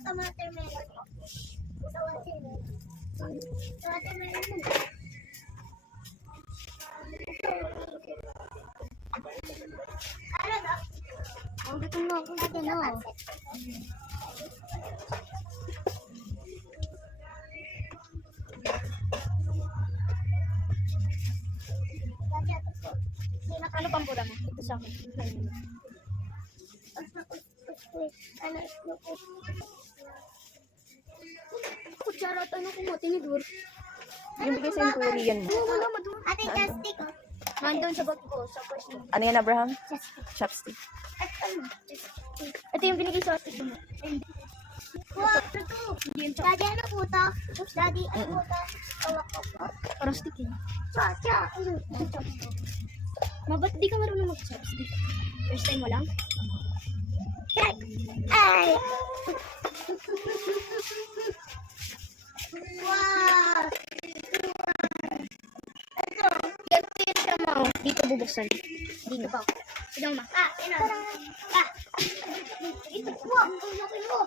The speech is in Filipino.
sa watermelon. Sa watermelon. Sa watermelon. Ano na? Ang gutom mo ako natin, no? Ano pang pura mo? Ito sa akin. Kutsara, ano ko mo? Tinidor. Yung bigay sa yung Korean mo. Wala madun. Ate, chopstick, oh. Nandun sa bag ko, sa first name. Ano yan, Abraham? Chopstick. At ano? Ito yung binigay sa atin mo. Wow, ito. Daddy, ano po to? Daddy, ano po to? Hawak ko. Parang stick yun. Cha. Ba't di ka marunong mag-chopstick? First time mo lang? Ay! Wow! Ito. Yan siya mo. Dito bubuksan. Dito pa. Ito ma. Ito. Wow, ang laki mo.